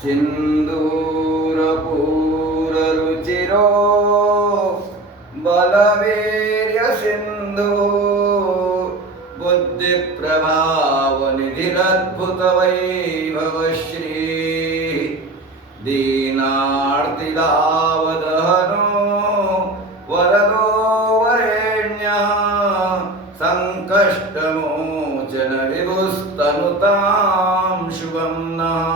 सिन्दूरपूररुचिरो बलवीर्यसिन्धु बुद्धिप्रभावनिधिरद्भुतवैभवश्री दीनार्तिदावदहनो वरदो वरेण्यः संकष्टमोचन विभुस्तनुतां शुभं नः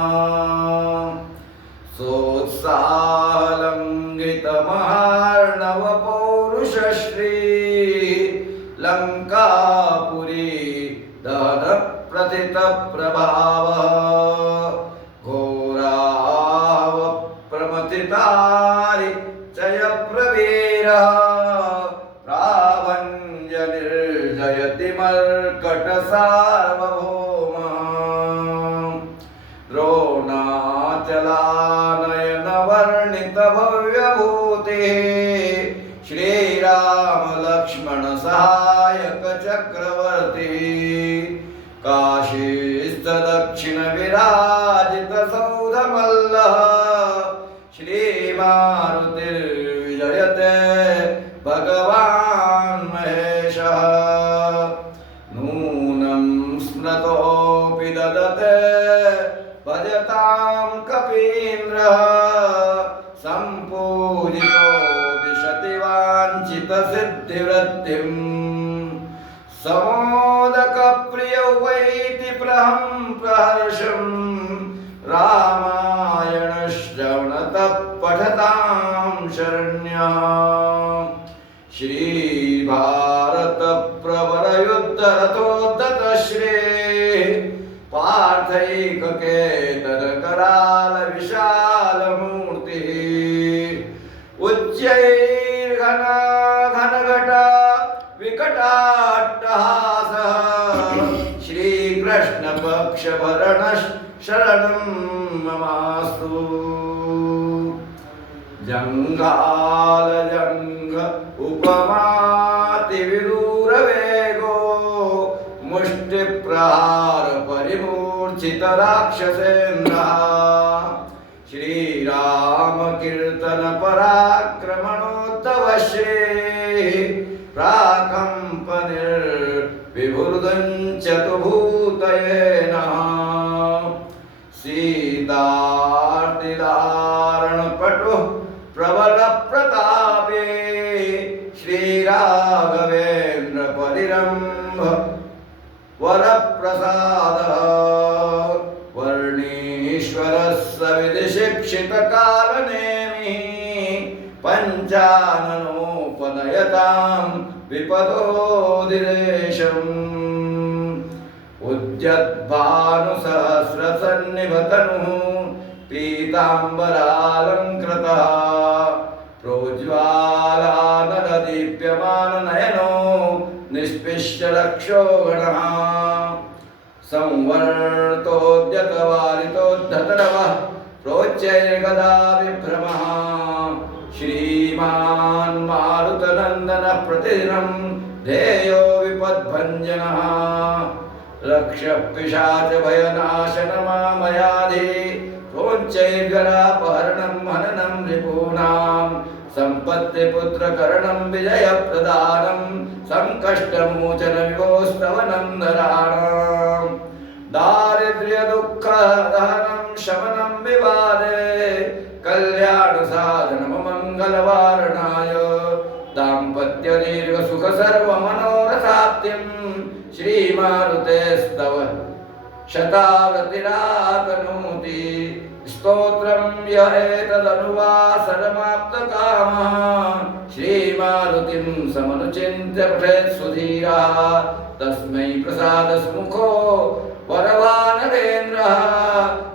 सोत्साहलङ्घितमहार्णवपौरुषश्री लङ्कापुरी दहनप्रथितप्रभावः घोरावप्रमथितारि जयप्रवीरः प्राभञ्जनिर्जयति मर्कटसार्वभौमः द्रोणाचलानयनवर्णितभव्यभूतिः श्रीरामलक्ष्मणसहायक चक्रवर्ती काशीस्थदक्षिणविराजितसौधमल्लः श्रीमारुतिर्विजयते भगवान् महेशः नूनं स्मृतोऽपि ददते भजतां कपीन्द्रः सम्पूजितो दिशति वाञ्छितसिद्धिवृद्धिम् समोदकप्रियौ वैति प्रहर्षम् रामायणश्रवणतः पठतां शरण्यः श्रीभारतप्रवरयुद्धरथोद्धतश्रेः पार्थैककेतनकरालविशालमूर्तिः उच्चैर्घनघटा विकटाट्टहासः श्रीकृष्णपक्षभरणः शरणं ममास्तु जङ्घालजङ्घ उपमातिविदूरवेगो मुष्टिप्रहार परिमूर्छितराक्षसेन्द्रः श्रीरामकीर्तनपराक्रमणोत्तवश्रेः प्राकम्पनिर्विभुर्दञ्चतुभूतयेनः सीतार्तिदारणपटुः प्रबलप्रतापे श्रीराघवेन्द्र परिरम्भ वरप्रसादः वर्णीश्वरः सविधिशिक्षितकालनेमिः पञ्चाननोपनयतां विपदोदिदेशम् उद्यद्भानुसहस्रसन्निभतनुः पीताम्बरालङ्कृतः प्रोज्ज्वालानलदीप्यमाननयनो निष्पिष्य रक्षो गणः संवर्तोद्यतवारितोद्धतनवः प्रोच्चैर्गदा विभ्रमः श्रीमान् मारुतनन्दनः प्रतिदिनं ध्येयो विपद्भञ्जनः रक्षपिशाचभयनाशनमामयाधि प्रोच्चैर्गरापहरणं हननं रिपूणां सम्पत्तिपुत्रकरणं विजयप्रदानं संकष्टमोचनविभोस्तवनं नराणां दारिद्र्यदुःखदहनं शमनं विवादे कल्याणसाधनमङ्गलवारणाय दाम्पत्यदीर्घसुखसर्वमनोरथाप्तिं श्रीमारुतेस्तव शतावतिरातनोति स्तोत्रं य एतदनुवासनमाप्तकामः श्रीमारुतिं समनुचिन्त्य पठेत् सुधीरः तस्मै प्रसादसुमुखो वरवानरेन्द्रः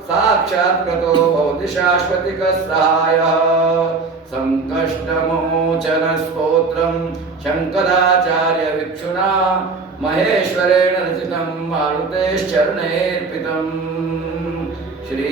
साक्षात्कृतो भवति शाश्वतिकसहायः संकष्टमोचनस्तोत्रं शङ्कराचार्यभिक्षुना महेश्वरेण रचितं मारुतेश्चरणेऽर्पितम् श्री